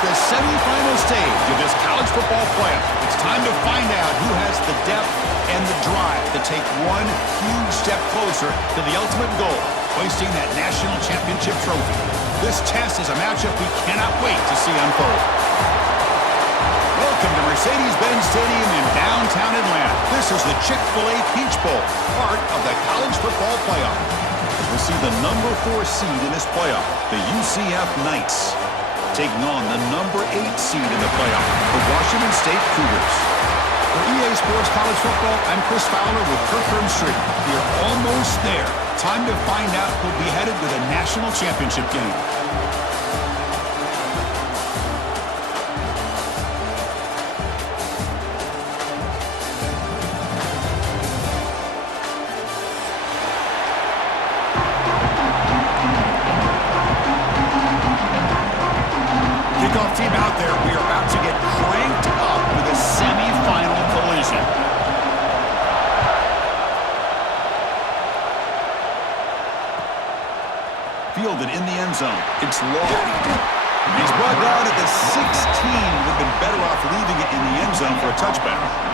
The semi-final stage of this college football playoff. It's time to find out who has the depth and the drive to take one huge step closer to the ultimate goal, hoisting that national championship trophy. This test is a matchup we cannot wait to see unfold. Welcome to Mercedes-Benz Stadium in downtown Atlanta. This is the Chick-fil-A Peach Bowl, part of the college football playoff. As we'll see the number 4 seed in this playoff, the UCF Knights, taking on the number 8 seed in the playoff, the Washington State Cougars. For EA Sports College Football, I'm Chris Fowler with Kirk Street. We are almost there. Time to find out who'll be headed to the national championship game. Kickoff team out there. We are about to get cranked up with a semi-final collision. Fielded in the end zone. It's long. He's brought down at the 16. Would have been better off leaving it in the end zone for a touchback.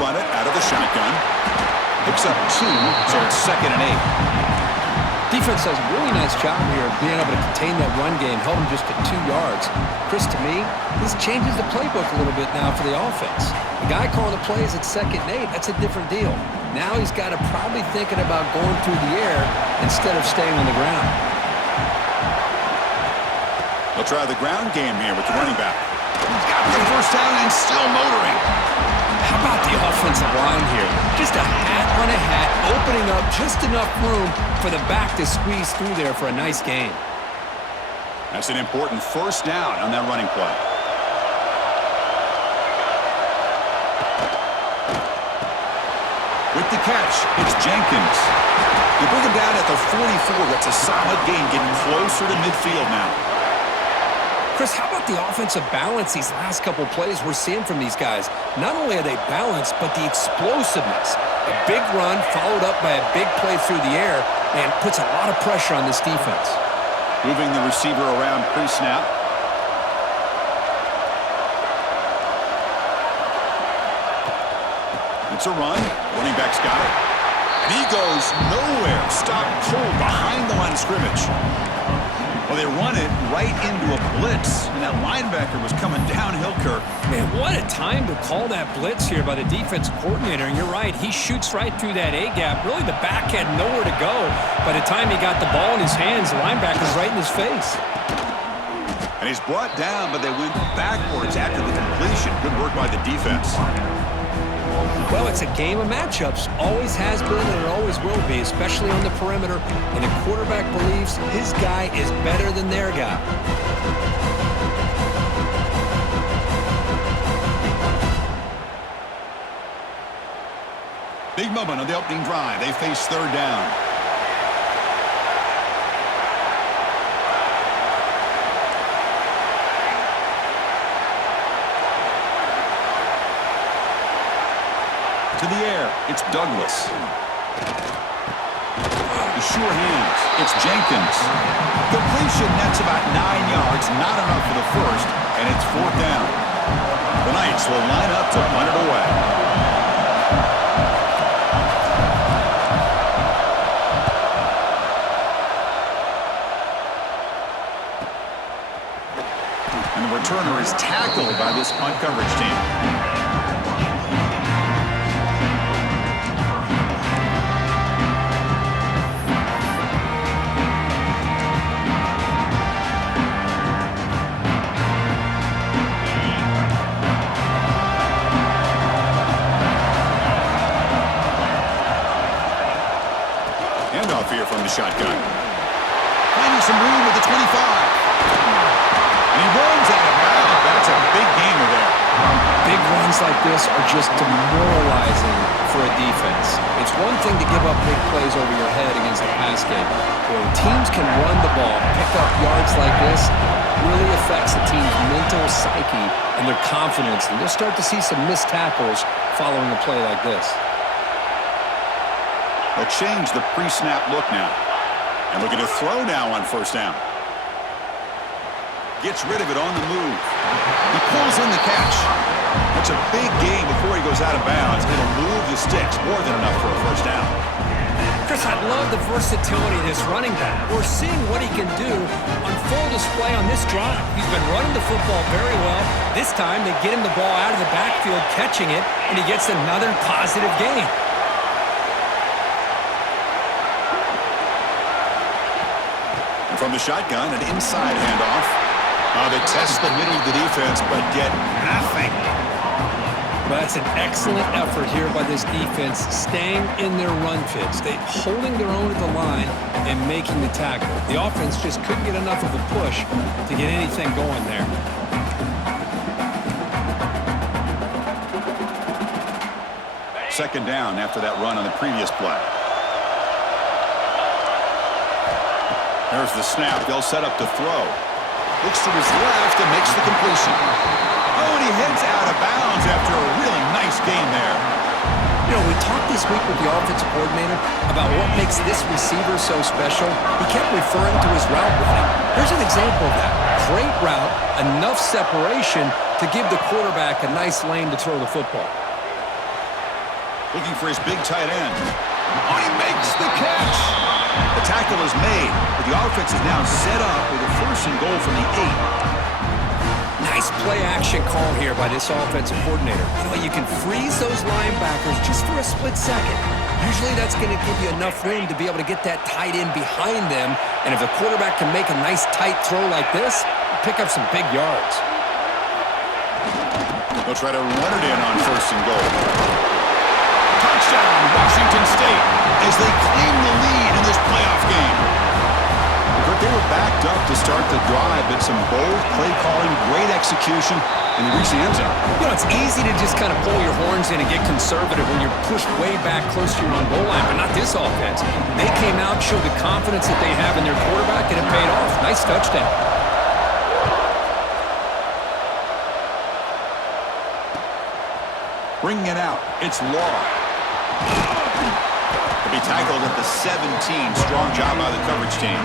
Run it out of the shotgun. Picks up 2, so it's 2nd and 8. Defense does a really nice job here of being able to contain that run game, held him just at 2 yards. Chris, to me, this changes the playbook a little bit now for the offense. The guy calling the plays at 2nd and 8, that's a different deal. Now he's got to probably thinking about going through the air instead of staying on the ground. They'll try the ground game here with the running back. He's got the first down and still motoring. How about the offensive line here? Just a hat on a hat, opening up just enough room for the back to squeeze through there for a nice gain. That's an important first down on that running play. With the catch, it's Jenkins. You bring him down at the 44. That's a solid gain, getting closer to midfield now. Chris, how about the offensive balance these last couple plays we're seeing from these guys? Not only are they balanced, but the explosiveness. A big run followed up by a big play through the air and puts a lot of pressure on this defense. Moving the receiver around pre-snap. It's a run. Running back's got it. And he goes nowhere. Stopped cold behind the line of scrimmage. Well, they run it right into a blitz, and that linebacker was coming downhill, Kirk. Man, what a time to call that blitz here by the defense coordinator. And you're right, he shoots right through that A-gap. Really, the back had nowhere to go. By the time he got the ball in his hands, the linebacker's right in his face. And he's brought down, but they went backwards after the completion. Good work by the defense. Well, it's a game of matchups. Always has been and it always will be, especially on the perimeter. And the quarterback believes his guy is better than their guy. Big moment on the opening drive. They face 3rd down. To the air, it's Douglas. The sure hands, it's Jenkins. Completion, that's about 9 yards, not enough for the first, and it's 4th down. The Knights will line up to punt it away. And the returner is tackled by this punt coverage team. some room at the 25. And he runs out of bounds. That's a big gainer there. Big runs like this are just demoralizing for a defense. It's one thing to give up big plays over your head against the pass game. But when teams can run the ball, pick up yards like this, really affects the team's mental psyche and their confidence. And you'll start to see some missed tackles following a play like this. They'll change the pre-snap look now. And look at a throw now on first down. Gets rid of it on the move. He pulls in the catch. That's a big gain before he goes out of bounds. It'll move the sticks more than enough for a first down. Chris, I love the versatility of this running back. We're seeing what he can do on full display on this drive. He's been running the football very well. This time, they get him the ball out of the backfield, catching it, and he gets another positive gain. And from the shotgun, an inside handoff. They test the middle of the defense, but get nothing. But that's an excellent effort here by this defense, staying in their run fits. They holding their own at the line and making the tackle. The offense just couldn't get enough of a push to get anything going there. Second down after that run on the previous play. There's the snap. They'll set up to throw. Looks to his left and makes the completion. Oh, and he heads out of bounds after a really nice gain there. You know, we talked this week with the offensive coordinator about what makes this receiver so special. He kept referring to his route running. Here's an example of that. Great route, enough separation to give the quarterback a nice lane to throw the football. Looking for his big tight end. Oh, he makes the catch. The tackle is made, but the offense is now set up with a first and goal from the 8. Nice play-action call here by this offensive coordinator. You know, you can freeze those linebackers just for a split second. Usually that's going to give you enough room to be able to get that tight end behind them, and if the quarterback can make a nice tight throw like this, pick up some big yards. They'll try to run it in on first and goal. Touchdown, Washington State, as they claim the lead in this playoff game. They were backed up to start the drive, but some bold play calling, great execution, and they reached the end zone. You know, it's easy to just kind of pull your horns in and get conservative when you're pushed way back close to your own goal line, but not this offense. They came out, showed the confidence that they have in their quarterback, and it paid off. Nice touchdown. Bringing it out, it's Law. To be tackled at the 17. Strong job by the coverage team.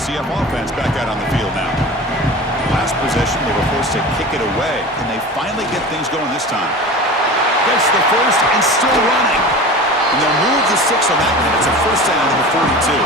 UCF offense back out on the field now. Last possession, they were forced to kick it away. Can they finally get things going this time? Gets the first and still running. And they'll move the 6 on that one. It's a first down to the 42.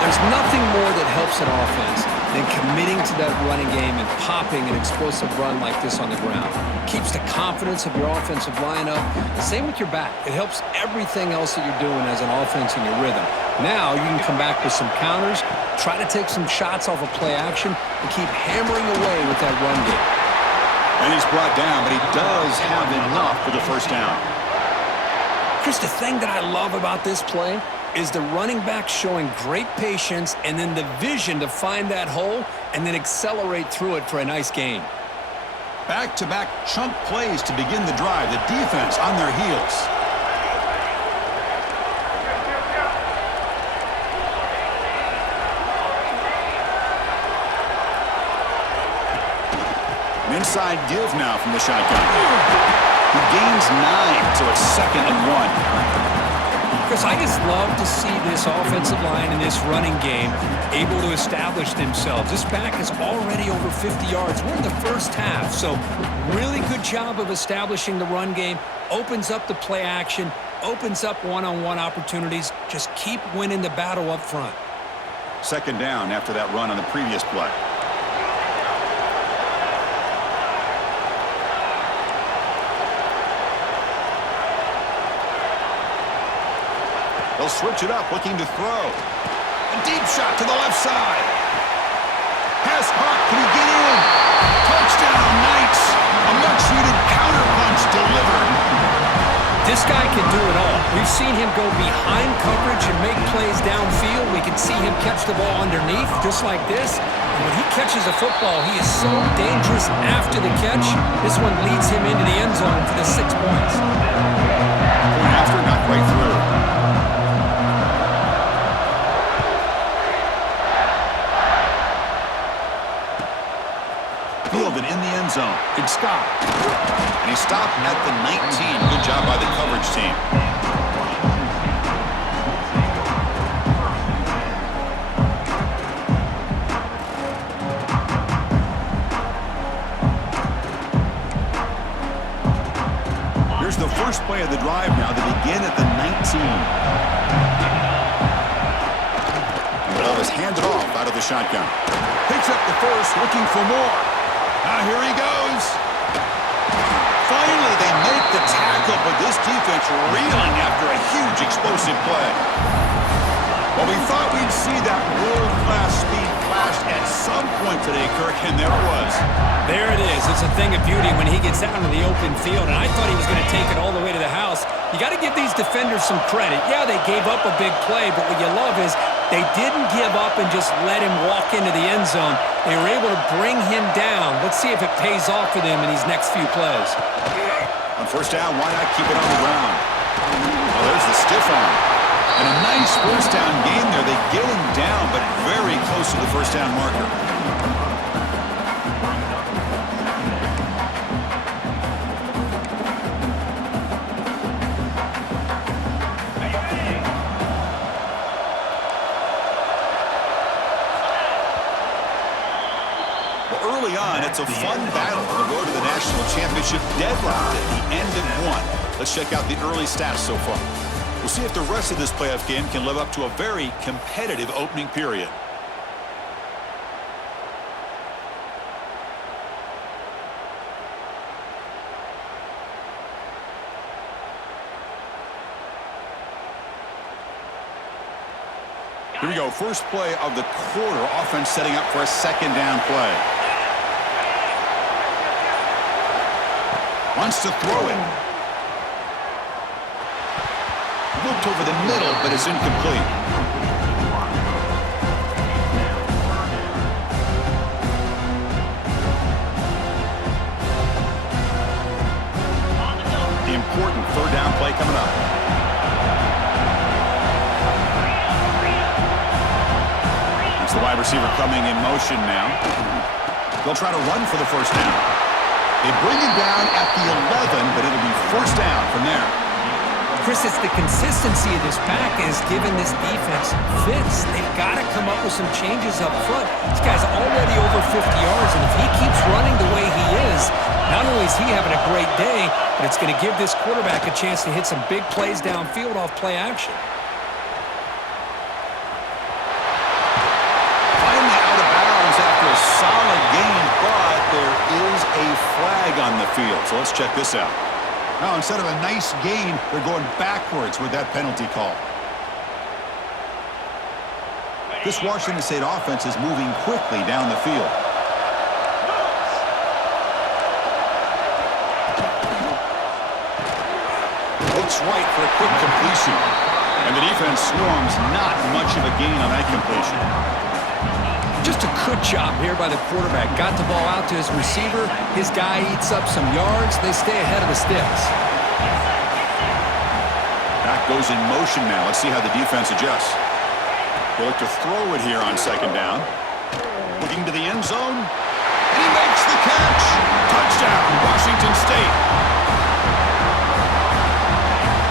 There's nothing more that helps an offense than committing to that running game and popping an explosive run like this on the ground. Keeps the confidence of your offensive line up. Same with your back. It helps everything else that you're doing as an offense in your rhythm. Now you can come back with some counters, try to take some shots off of play action, and keep hammering away with that run game. And he's brought down, but he does have enough for the first down. Chris, the thing that I love about this play is the running back showing great patience and then the vision to find that hole and then accelerate through it for a nice gain. Back-to-back chunk plays to begin the drive. The defense on their heels. An inside give now from the shotgun. He gains 9, so it's 2nd and 1. Chris, I just love to see this offensive line and this running game able to establish themselves. This back is already over 50 yards. We're in the first half, so really good job of establishing the run game. Opens up the play action, opens up one-on-one opportunities. Just keep winning the battle up front. 2nd down after that run on the previous play. They'll switch it up, looking to throw. A deep shot to the left side. Pass caught. Can he get in? Touchdown, Knights. A much-needed counterpunch delivered. This guy can do it all. We've seen him go behind coverage and make plays downfield. We can see him catch the ball underneath, just like this. And when he catches a football, he is so dangerous after the catch. This one leads him into the end zone for the 6 points. Point after, not right through. Fielded in the end zone. It's Scott. And he stopped at the 19. Good job by the coverage team. Here's the first play of the drive now. They begin at the 19. Ball is handed off out of the shotgun. Picks up the first, looking for more. Now here he goes. Finally, they make the tackle, but this defense reeling after a huge explosive play. Well, we thought we'd see that world-class speed flash at some point today, Kirk, and there it was. There it is. It's a thing of beauty when he gets out into the open field, and I thought he was going to take it all the way to the house. You got to give these defenders some credit. Yeah, they gave up a big play, but what you love is they didn't give up and just let him walk into the end zone. They were able to bring him down. Let's see if it pays off for them in these next few plays. On first down, why not keep it on the ground? Well, there's the stiff arm. And a nice first down game there. They get him down, but very close to the first down marker. Early on, it's a fun battle on the road to the national championship, deadlocked at the end of one. Let's check out the early stats so far. We'll see if the rest of this playoff game can live up to a very competitive opening period. Here we go, first play of the quarter. Offense setting up for a second down play. Wants to throw it. Looked over the middle, but it's incomplete. The important third down play coming up. It's the wide receiver coming in motion now. They'll try to run for the first down. They bring him down at the 11, but it'll be first down from there. Chris, it's the consistency of this pack is giving this defense fits. They've got to come up with some changes up front. This guy's already over 50 yards, and if he keeps running the way he is, not only is he having a great day, but it's going to give this quarterback a chance to hit some big plays downfield off play action. Finally out of bounds after a solid game, but there is a flag on the field. So let's check this out. Now, instead of a nice gain, they're going backwards with that penalty call. This Washington State offense is moving quickly down the field. Looks right for a quick completion. And the defense swarms, not much of a gain on that completion. Just a good job here by the quarterback. Got the ball out to his receiver. His guy eats up some yards. They stay ahead of the sticks. Back goes in motion now. Let's see how the defense adjusts. They look to throw it here on second down. Looking to the end zone. And he makes the catch. Touchdown, Washington State.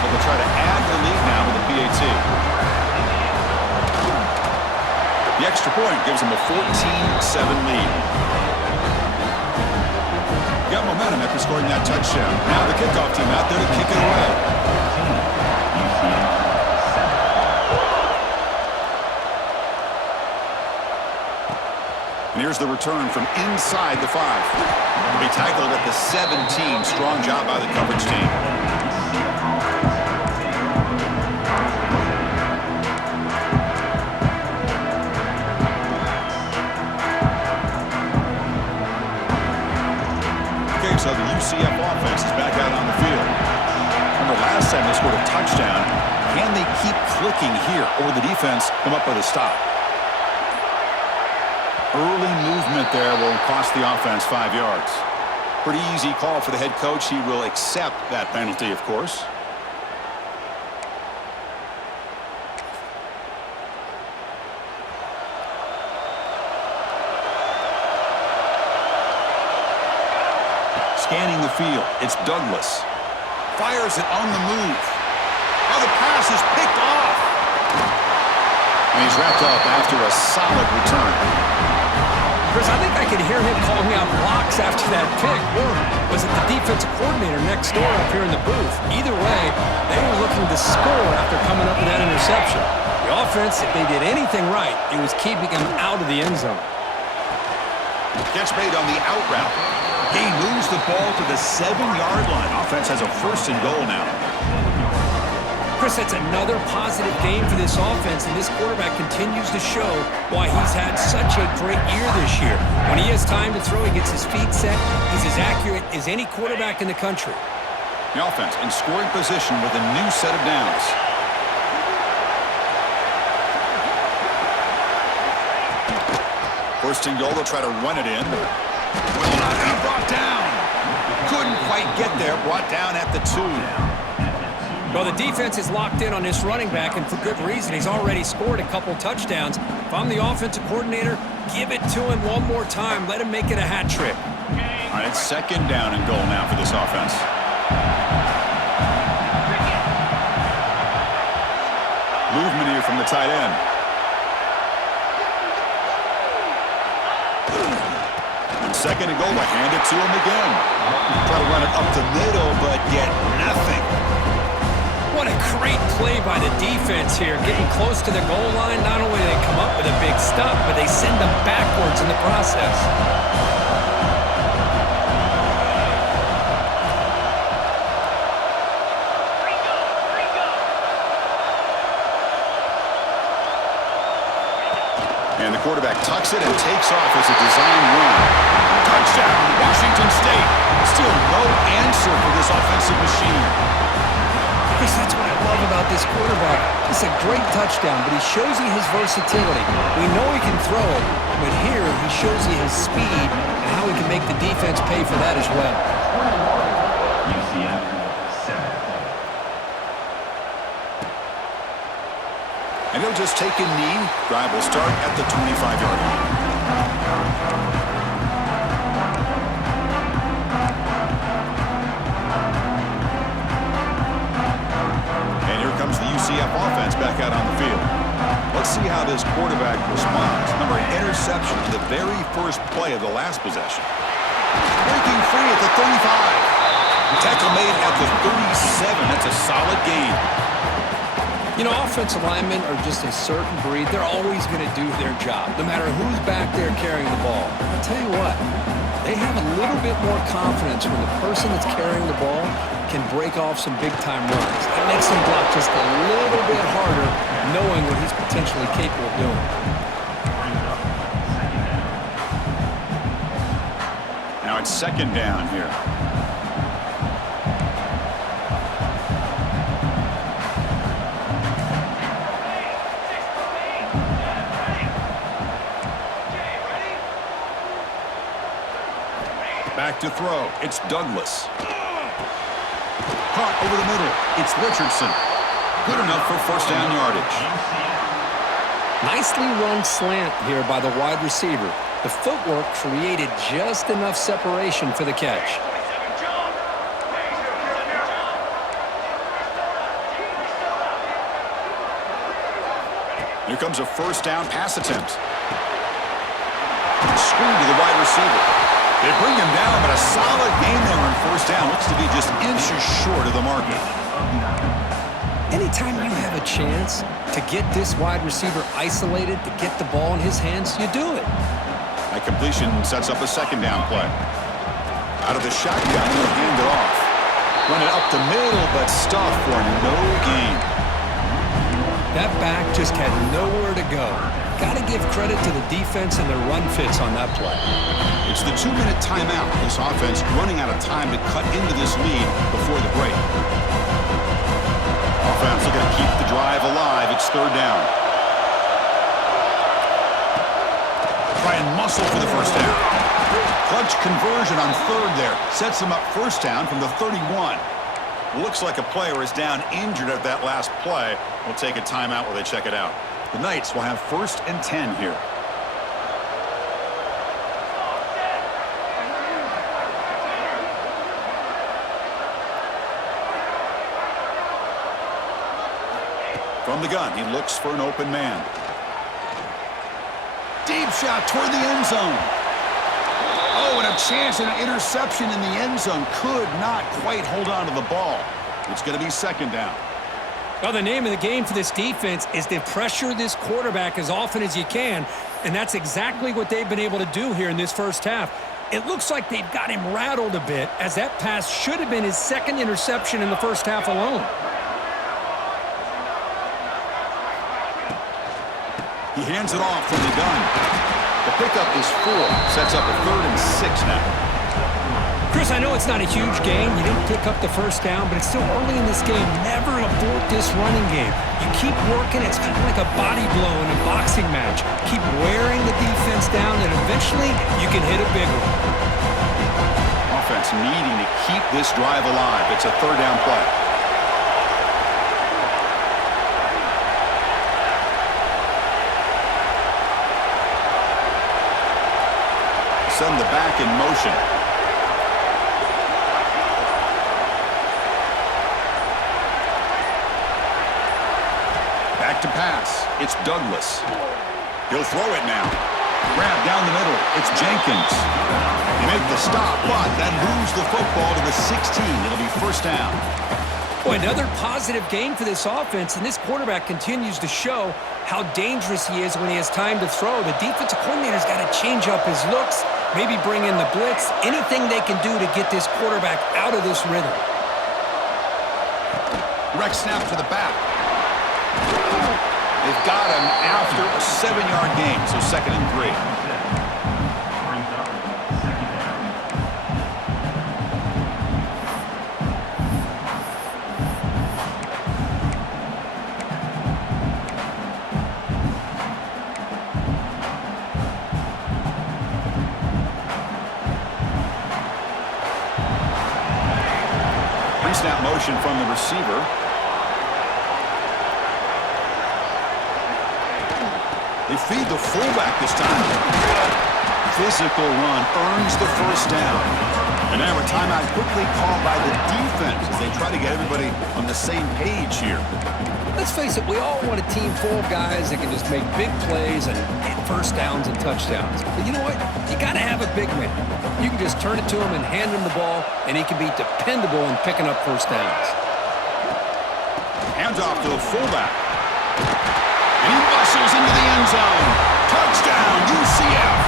So they'll try to add the lead now with the PAT. The extra point gives them a 14-7 lead. Got momentum after scoring that touchdown. Now the kickoff team out there to kick it away. And here's the return from inside the 5. They'll be tackled at the 17. Strong job by the coverage team. UCF offense is back out on the field. Remember last time they scored a touchdown. Can they keep clicking here, or will the defense come up with a stop? Early movement there will cost the offense 5 yards. Pretty easy call for the head coach. He will accept that penalty, of course. Scanning the field, it's Douglas. Fires it on the move. Now the pass is picked off. And he's wrapped up after a solid return. Chris, I think I could hear him calling out blocks after that pick. Or was it the defensive coordinator next door up here in the booth? Either way, they were looking to score after coming up with that interception. The offense, if they did anything right, it was keeping them out of the end zone. Catch made on the out route. He moves the ball to the 7-yard line. Offense has a 1st and goal now. Chris, that's another positive game for this offense, and this quarterback continues to show why he's had such a great year this year. When he has time to throw, he gets his feet set. He's as accurate as any quarterback in the country. The offense in scoring position with a new set of downs. First and goal, they'll try to run it in. Will not be brought down. Couldn't quite get there. Brought down at the 2. Well, the defense is locked in on this running back, and for good reason. He's already scored a couple touchdowns. If I'm the offensive coordinator, give it to him one more time. Let him make it a hat trick. All right, it's 2nd down and goal now for this offense. Movement here from the tight end. And 2nd and goal, to hand it to him again. Try to run it up the middle, but get nothing. What a great play by the defense here. Getting close to the goal line, not only do they come up with a big stop, but they send them backwards in the process. And the quarterback tucks it and takes off as a design run. Touchdown, Washington State. Still no answer for this offensive machine. Chris, that's what I love about this quarterback. It's a great touchdown, but he shows you his versatility. We know he can throw it, but here he shows you his speed and how he can make the defense pay for that as well. UCF Semi. And he'll just take a knee. Drive will start at the 25-yard line. Comes the UCF offense back out on the field. Let's see how this quarterback responds. Remember, an interception in the very first play of the last possession. Breaking free at the 35. Tackle made at the 37. That's a solid gain. You know, offensive linemen are just a certain breed. They're always going to do their job, no matter who's back there carrying the ball. I'll tell you what, they have a little bit more confidence when the person that's carrying the ball can break off some big-time runs. That makes them block just a little bit harder, knowing what he's potentially capable of doing. Now it's 2nd down here. Back to throw. It's Douglas. Caught over the middle. It's Richardson. Good enough for 1st down yardage. Nicely run slant here by the wide receiver. The footwork created just enough separation for the catch. Here comes a 1st down pass attempt. Screen to the wide receiver. They bring him down, but a solid gain there on 1st down. Looks to be just inches short of the market. Anytime you have a chance to get this wide receiver isolated, to get the ball in his hands, you do it. That completion sets up a 2nd down play. Out of the shotgun, he'll hand it off. Run it up the middle, but stuffed for no gain. That back just had nowhere to go. Got to give credit to the defense and their run fits on that play. It's the 2-minute timeout. This offense running out of time to cut into this lead before the break. Offense looking to keep the drive alive. It's third down. Try and muscle for the first down. Clutch conversion on third there. Sets them up first down from the 31. Looks like a player is down injured at that last play. We'll take a timeout while they check it out. The Knights will have 1st and 10 here. From the gun, he looks for an open man. Deep shot toward the end zone. Oh, and a chance and an interception in the end zone. Could not quite hold on to the ball. It's going to be second down. Well, the name of the game for this defense is to pressure this quarterback as often as you can, and that's exactly what they've been able to do here in this first half. It looks like they've got him rattled a bit, as that pass should have been his 2nd interception in the first half alone. He hands it off from the gun. The pickup is 4. Sets up a 3rd and 6 now. Chris, I know it's not a huge gain. You didn't pick up the first down, but it's still early in this game. Never abort this running game. You keep working. It's kind of like a body blow in a boxing match. Keep wearing the defense down, and eventually you can hit a big one. Offense needing to keep this drive alive. It's a 3rd down play. Send the back in motion. Back to pass. It's Douglas. He'll throw it now. Grab down the middle. It's Jenkins. They make the stop, but that moves the football to the 16. It'll be first down. Boy, another positive game for this offense, and this quarterback continues to show how dangerous he is when he has time to throw. The defensive coordinator's got to change up his looks, maybe bring in the blitz, anything they can do to get this quarterback out of this rhythm. Direct snap to the back. They've got him after a 7-yard gain, so 2nd and 3. Pre-snap motion from the receiver. They feed the fullback this time. Physical run earns the first down. And now a timeout quickly called by the defense as they try to get everybody on the same page here. Let's face it, we all want a team full of guys that can just make big plays and get first downs and touchdowns. But you know what? You got to have a big man. You can just turn it to him and hand him the ball, and he can be dependable in picking up first downs. Hands off to the fullback. And he muscles into the end zone. Touchdown, UCF.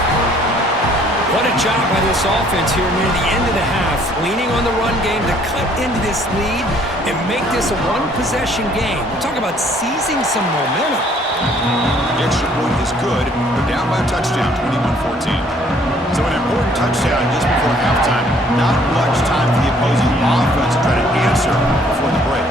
What a job by this offense here near the end of the half, leaning on the run game to cut into this lead and make this a one-possession game. We're talking about seizing some momentum. The extra point is good. They're down by a touchdown, 21-14. So an important touchdown just before halftime. Not much time for the opposing offense to try to answer before the break.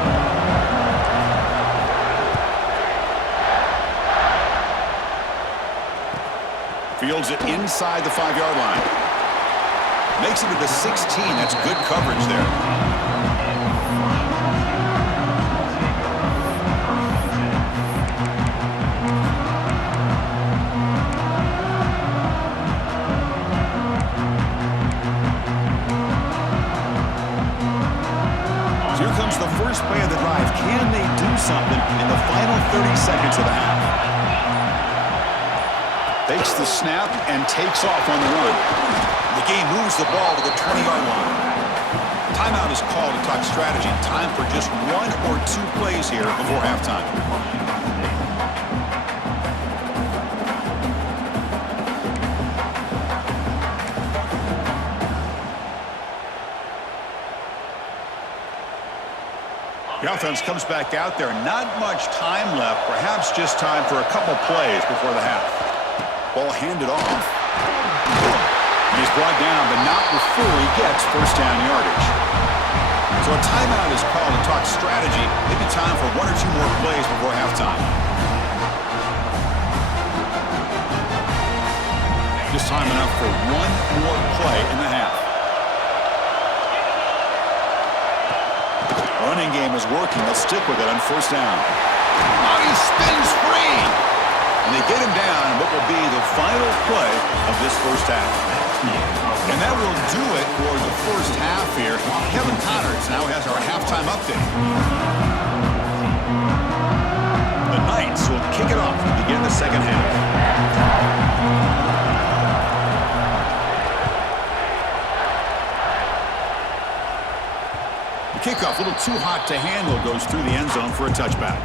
Fields it inside the 5-yard line. Makes it to the 16. That's good coverage there. Here comes the first play of the drive. Can they do something in the final 30 seconds of the half? Takes the snap and takes off on the run. The game moves the ball to the 20-yard line. Timeout is called to talk strategy. Time for just 1 or 2 plays here before halftime. The offense comes back out there. Not much time left. Perhaps just time for a couple plays before the half. Ball handed off. He's brought down, but not before he gets first down yardage. So a timeout is called to talk strategy. Maybe time for one or two more plays before halftime. Just time enough for one more play in the half. Running game is working. They'll stick with it on first down. Oh, he spins free! And they get him down in what will be the final play of this first half. And that will do it for the first half here. Kevin Connors now has our halftime update. The Knights will kick it off to begin the second half. Kickoff, a little too hot to handle, goes through the end zone for a touchback.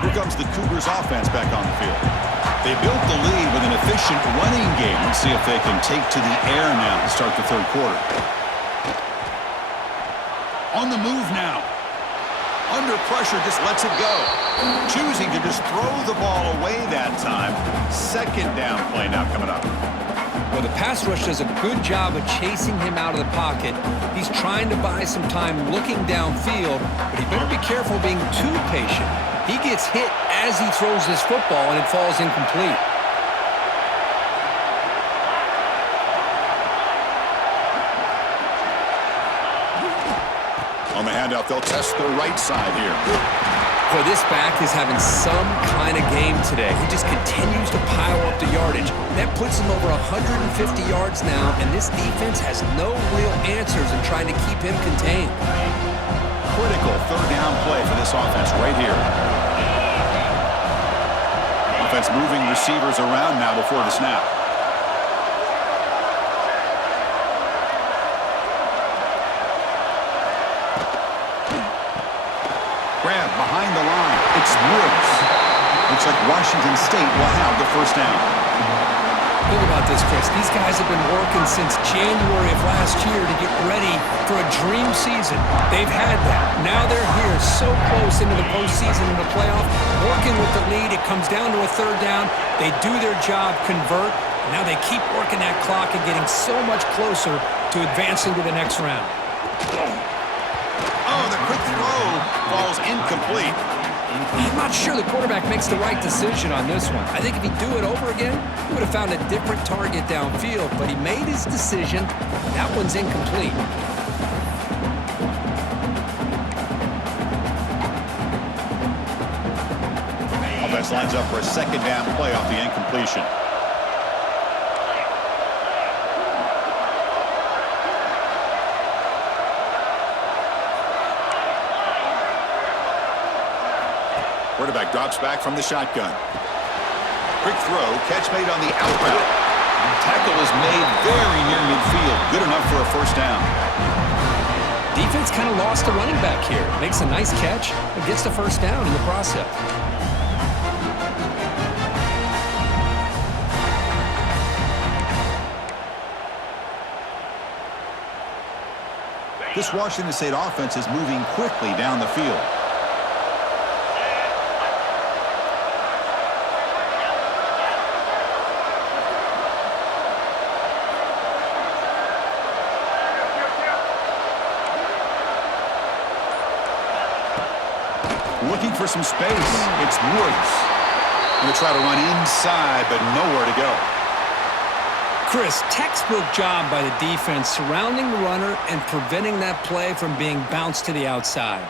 Here comes the Cougars offense back on the field. They built the lead with an efficient running game. Let's see if they can take to the air now to start the third quarter. On the move now. Under pressure, just lets it go. Choosing to just throw the ball away that time. Second down play now coming up. Well, the pass rush does a good job of chasing him out of the pocket. He's trying to buy some time looking downfield, but he better be careful being too patient. He gets hit as he throws this football, and it falls incomplete. On the handoff, they'll test the right side here. Boy, this back is having some kind of game today. He just continues to pile up the yardage. That puts him over 150 yards now, and this defense has no real answers in trying to keep him contained. Critical third down play for this offense right here. Offense moving receivers around now before the snap. Grab behind the line. It's Woods. Looks like Washington State will have the first down. Think about this, Chris. These guys have been working since January of last year to get ready for a dream season. They've had that. Now they're here so close into the postseason and the playoff, working with the lead. It comes down to a third down. They do their job, convert. Now they keep working that clock and getting so much closer to advancing to the next round. Oh, the quick throw falls incomplete. I'm not sure the quarterback makes the right decision on this one. I think if he'd do it over again, he would have found a different target downfield, but he made his decision. That one's incomplete. Offense lines up for a second down play off the incompletion. Quarterback drops back from the shotgun. Quick throw, catch made on the out route. Tackle is made very near midfield. Good enough for a first down. Defense kind of lost a running back here. Makes a nice catch and gets the first down in the process. This Washington State offense is moving quickly down the field. Looking for some space. It's Woods. Going to try to run inside, but nowhere to go. Chris, textbook job by the defense surrounding the runner and preventing that play from being bounced to the outside.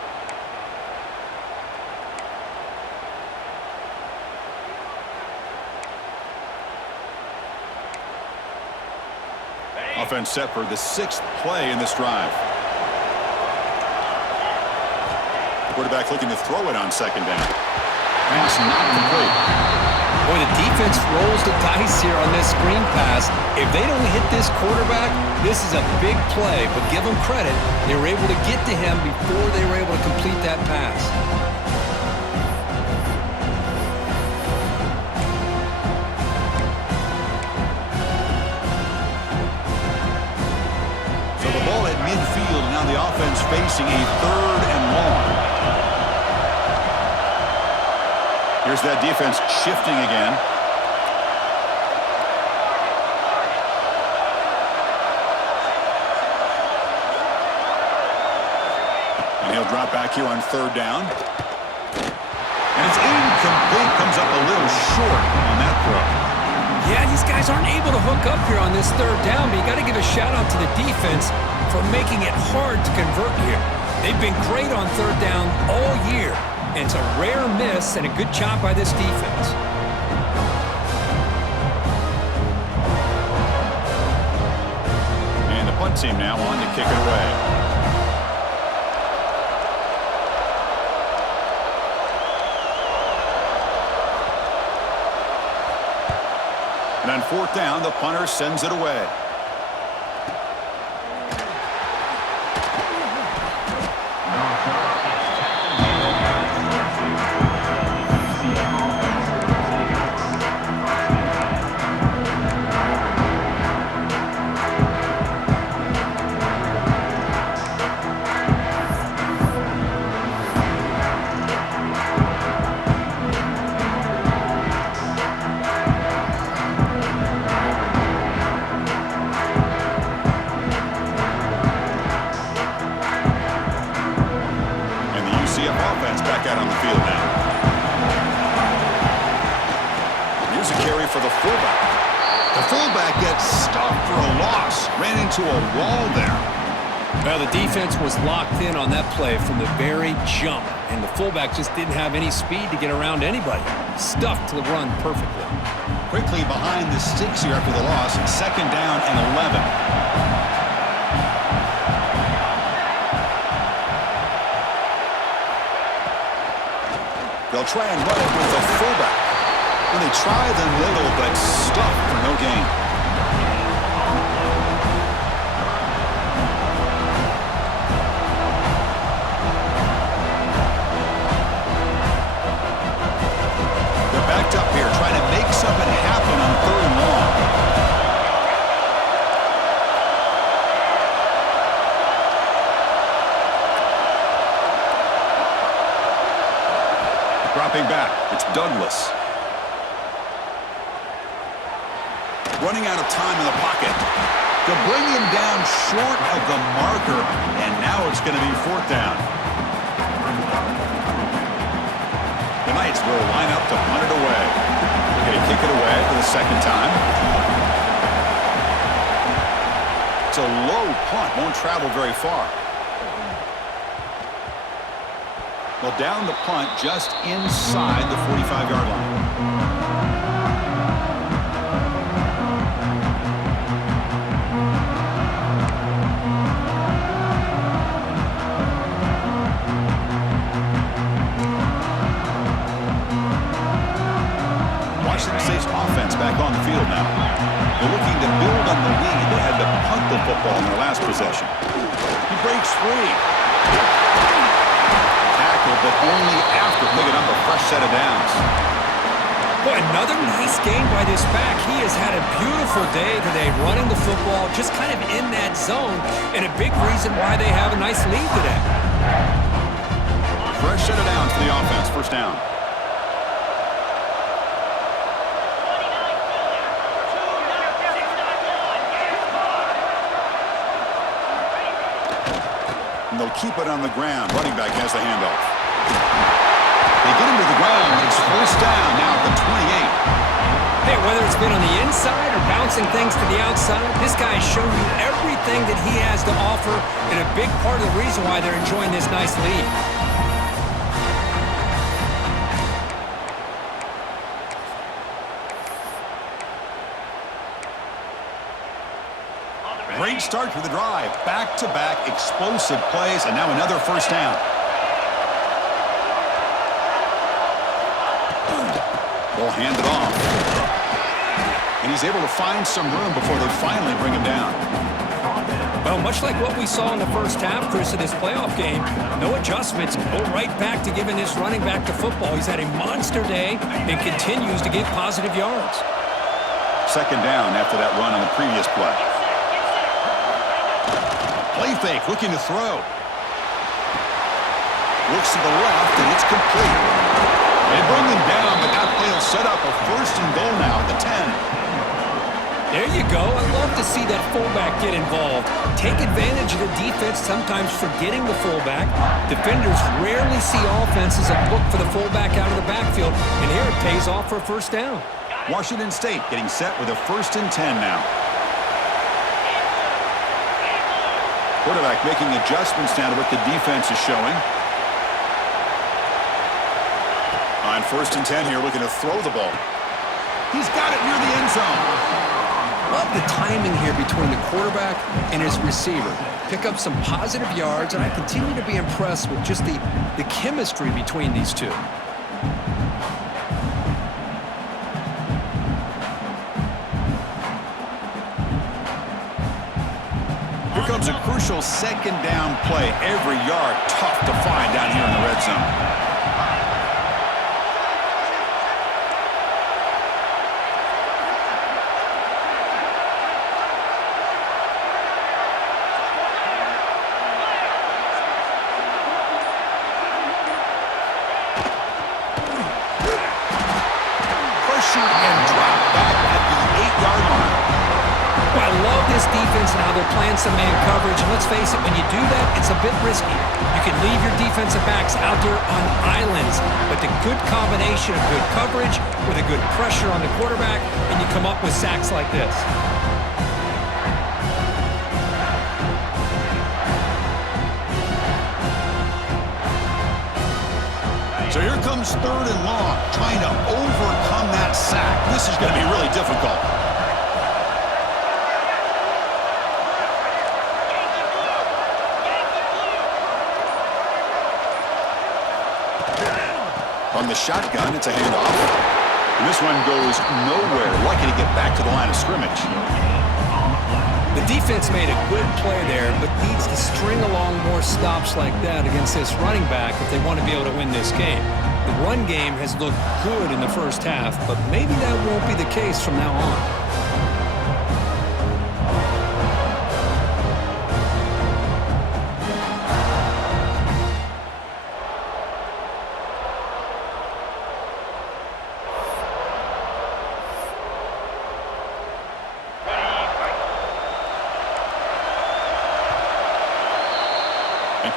Offense set for the sixth play in this drive. Quarterback looking to throw it on second down. Pass not complete. Boy, the defense rolls the dice here on this screen pass. If they don't hit this quarterback, this is a big play. But give them credit, they were able to get to him before they were able to complete that pass. So the ball at midfield, and now the offense facing a 3rd and long. Here's that defense shifting again. And he'll drop back here on 3rd down. And it's incomplete. Comes up a little short on that throw. Yeah, these guys aren't able to hook up here on this 3rd down, but you got to give a shout-out to the defense for making it hard to convert here. They've been great on 3rd down all year. And it's a rare miss and a good job by this defense. And the punt team now on to kick it away. And on 4th down, the punter sends it away. UCF offense back out on the field now. Here's a carry for the fullback. The fullback gets stopped for a loss. Ran into a wall there. Well, the defense was locked in on that play from the very jump, and the fullback just didn't have any speed to get around anybody. Stuffed the run perfectly. Quickly behind the sticks here after the loss. 2nd down and 11. They'll try and run it with the fullback. And they try the middle, but stuffed for no gain. They're backed up here, trying to make something happen on 3rd and long. Dropping back, it's Douglas. Running out of time in the pocket. They'll bring him down short of the marker, and now it's going to be 4th down. The Knights will line up to punt it away. They're going to kick it away for the 2nd time. It's a low punt, won't travel very far. Well, down the punt just inside the 45-yard line. Washington State's offense back on the field now. They're looking to build on the lead. They had to punt the football in their last possession. He breaks free. But only after picking up a fresh set of downs. Boy, another nice game by this back. He has had a beautiful day today running the football, just kind of in that zone, and a big reason why they have a nice lead today. Fresh set of downs for the offense. 1st down. And they'll keep it on the ground. Running back has the handoff. They get him to the ground. It's 1st down now at the 28. Hey, whether it's been on the inside or bouncing things to the outside, this guy has shown you everything that he has to offer, and a big part of the reason why they're enjoying this nice lead. Great start to the drive. Back-to-back explosive plays, and now another 1st down. The They'll hand it off. And he's able to find some room before they finally bring him down. Well, much like what we saw in the first half, Chris, of this playoff game, no adjustments. Go right back to giving this running back to football. He's had a monster day and continues to get positive yards. Second down after that run on the previous play. Play fake, looking to throw. Looks to the left, and it's complete. They bring him down, but that play will set up a first and goal now at the 10. There you go. I love to see that fullback get involved. Take advantage of the defense, sometimes forgetting the fullback. Defenders rarely see offenses that look for the fullback out of the backfield, and here it pays off for a first down. Washington State getting set with a first and 10 now. Quarterback making adjustments now to what the defense is showing. On first and 10 here, looking to throw the ball. He's got it near the end zone. Love the timing here between the quarterback and his receiver. Pick up some positive yards, and I continue to be impressed with just the chemistry between these two. Here comes a crucial second down play. Every yard tough to find down here in the red zone. Some man coverage, and let's face it, when you do that, it's a bit risky. You can leave your defensive backs out there on islands, but the good combination of good coverage with a good pressure on the quarterback, and you come up with sacks like this. So here comes third and long, trying to overcome that sack. This is going to be really difficult. From the shotgun, it's a handoff. And this one goes nowhere. Lucky to get back to the line of scrimmage. The defense made a good play there, but needs to string along more stops like that against this running back if they want to be able to win this game. The run game has looked good in the first half, but maybe that won't be the case from now on.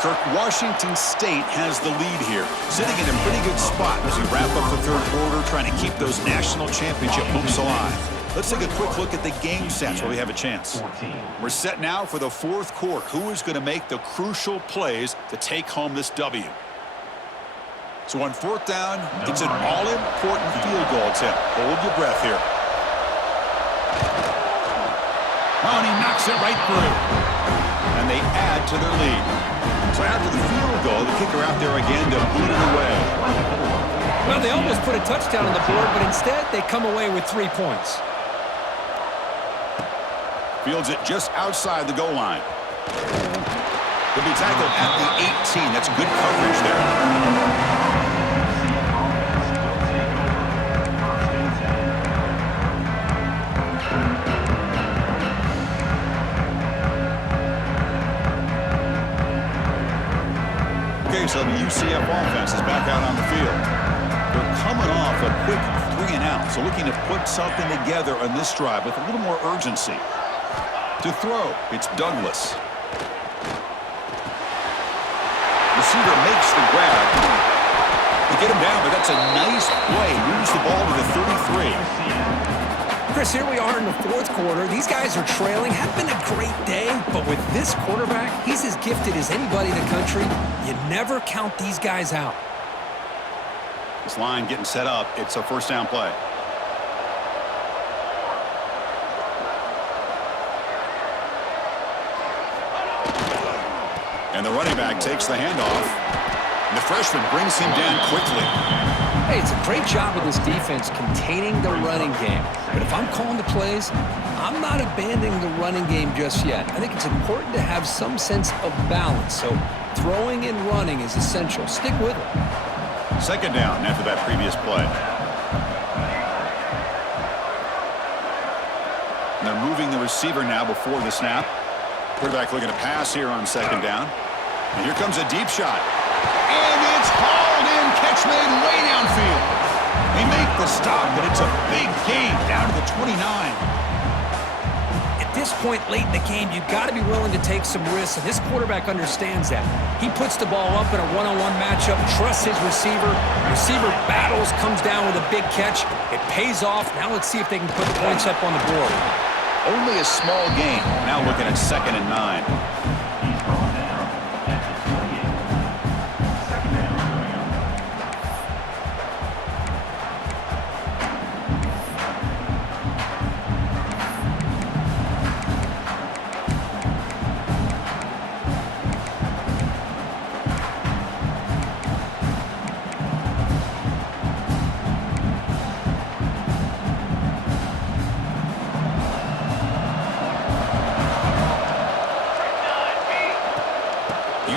Kirk, Washington State has the lead here, sitting in a pretty good spot as we wrap up the third quarter, trying to keep those national championship hopes alive. Let's take a quick look at the game sets while we have a chance. We're set now for the fourth quarter. Who is going to make the crucial plays to take home this W? So on fourth down, it's an all-important field goal attempt. Hold your breath here. Oh, and he knocks it right through. And they add to their lead. So after the field goal, the kicker out there again to boot it away. Well, they almost put a touchdown on the board, but instead they come away with 3 points. Fields it just outside the goal line. He'll be tackled at the 18. That's good coverage there. So the UCF offense is back out on the field. They're coming off a quick 3 and out, so looking to put something together on this drive with a little more urgency. To throw, it's Douglas. Receiver makes the grab. They get him down, but that's a nice play. Moves the ball to the 33. Chris, here we are in the fourth quarter. These guys are trailing. Had been a great day, but with this quarterback, he's as gifted as anybody in the country. You never count these guys out. This line getting set up. It's a first down play. And the running back takes the handoff. And the freshman brings him down quickly. Hey, it's a great job of this defense containing the running game. But if I'm calling the plays, I'm not abandoning the running game just yet. I think it's important to have some sense of balance. So throwing and running is essential. Stick with it. Second down after that previous play. And they're moving the receiver now before the snap. Quarterback looking to pass here on second down. And here comes a deep shot. And it's hauled in. Catch made way downfield. They make the stop, but it's a big gain down to the 29. At this point late in the game, you've got to be willing to take some risks, and this quarterback understands that. He puts the ball up in a one-on-one matchup, trusts his receiver. Receiver battles, comes down with a big catch. It pays off. Now let's see if they can put points up on the board. Only a small gain. Now looking at 2nd and 9.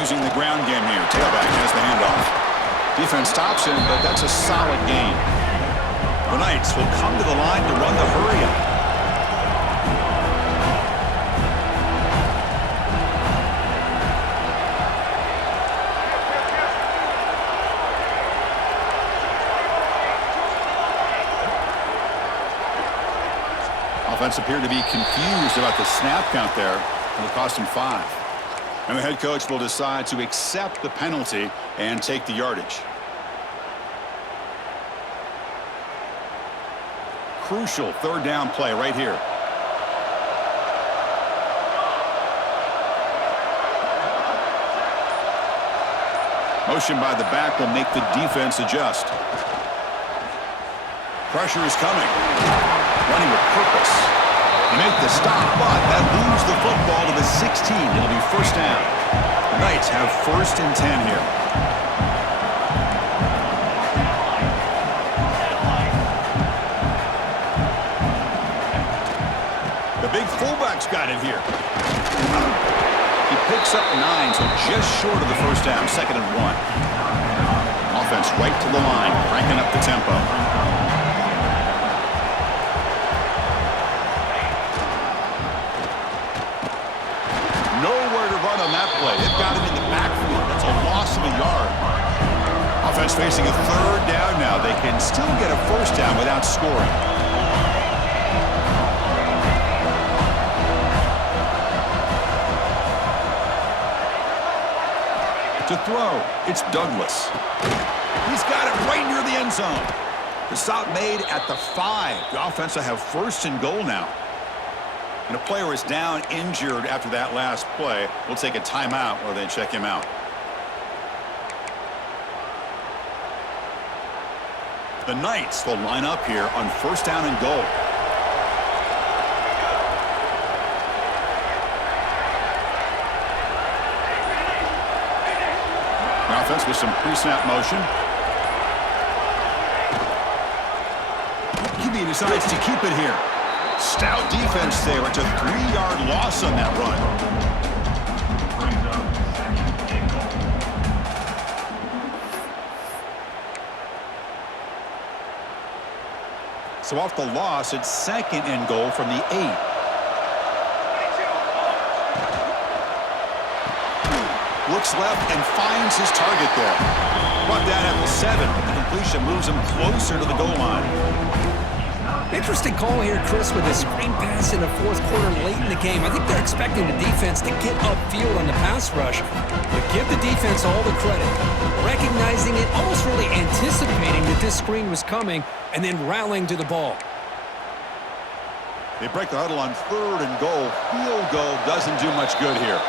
Using the ground game here. Tailback has the handoff. Defense stops him, but that's a solid gain. The Knights will come to the line to run the hurry-up. Offense appeared to be confused about the snap count there, and it cost him 5. And the head coach will decide to accept the penalty and take the yardage. Crucial third down play right here. Motion by the back will make the defense adjust. Pressure is coming. Running with purpose. They make the stop, but that moves the football to the 16. It'll be first down. The Knights have 1st and 10 here. The big fullback's got it here. He picks up 9, so just short of the first down, 2nd and 1. Offense right to the line, cranking up the tempo. Nowhere to run on that play. They've got him in the backfield. That's a loss of a yard. Offense facing a 3rd down now. They can still get a first down without scoring. To throw, it's Douglas. He's got it right near the end zone. The stop made at the 5. The offense will have 1st and goal now. And a player is down injured after that last play. We'll take a timeout while they check him out. The Knights will line up here on 1st down and goal. The offense with some pre-snap motion. QB decides to keep it here. Stout defense there. It's a 3-yard loss on that run. So off the loss, it's 2nd and goal from the 8. Looks left and finds his target there. Brought down at the 7, but the completion moves him closer to the goal line. Interesting call here, Chris, with a screen pass in the 4th quarter late in the game. I think they're expecting the defense to get upfield on the pass rush, but give the defense all the credit. Recognizing it, almost really anticipating that this screen was coming, and then rallying to the ball. They break the huddle on 3rd and goal. Field goal doesn't do much good here.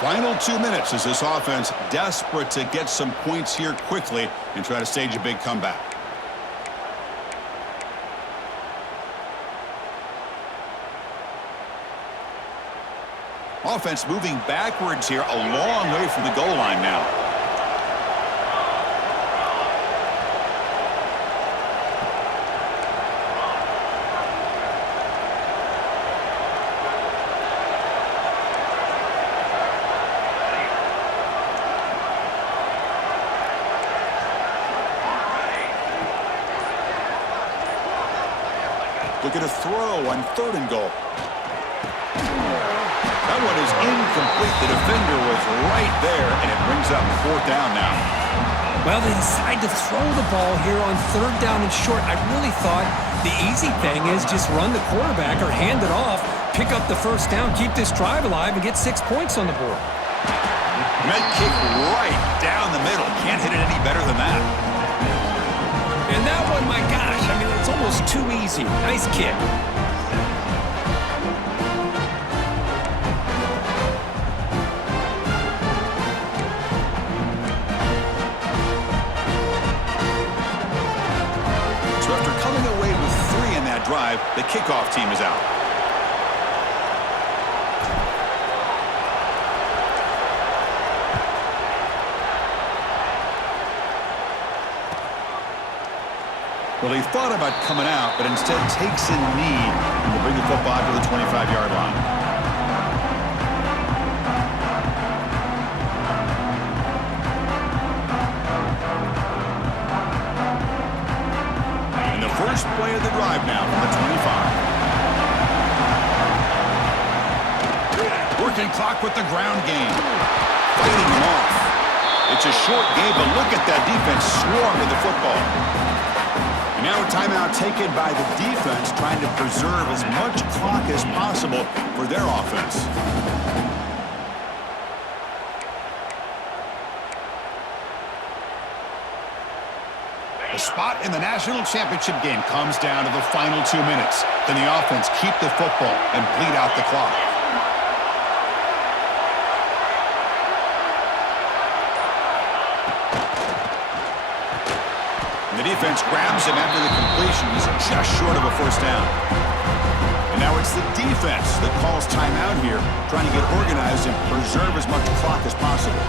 Final 2 minutes as this offense desperate to get some points here quickly and try to stage a big comeback. Offense moving backwards here, a long way from the goal line now. Look at a throw on 3rd and goal. That one is incomplete. The defender was right there, and it brings up 4th down now. Well, they decide to throw the ball here on 3rd down and short. I really thought the easy thing is just run the quarterback or hand it off, pick up the 1st down, keep this drive alive, and get 6 points on the board. And that kick right down the middle. Can't hit it any better than that. And that one, my gosh, I mean, it's almost too easy. Nice kick. So after coming away with 3 in that drive, the kickoff team is out. Well, he thought about coming out, but instead takes a knee to bring the football to the 25-yard line. And the first play of the drive now from the 25. Working clock with the ground game. Fighting him off. It's a short game, but look at that defense swarm to the football. Now a timeout taken by the defense, trying to preserve as much clock as possible for their offense. The spot in the national championship game comes down to the final 2 minutes. Can the offense keep the football and bleed out the clock? The defense grabs him after the completion. He's just short of a 1st down. And now it's the defense that calls timeout here, trying to get organized and preserve as much clock as possible.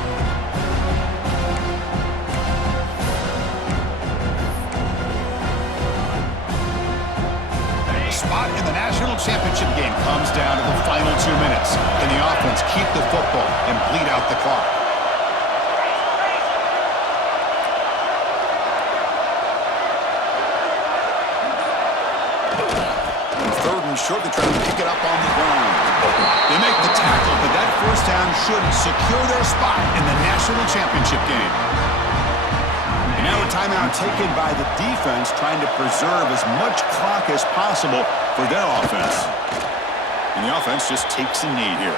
The spot in the national championship game comes down to the final 2 minutes. Can the offense keep the football and bleed out the clock? Short, they try to pick it up on the ground. They make the tackle, but that 1st down should secure their spot in the national championship game. And now a timeout taken by the defense, trying to preserve as much clock as possible for their offense. And the offense just takes a knee here.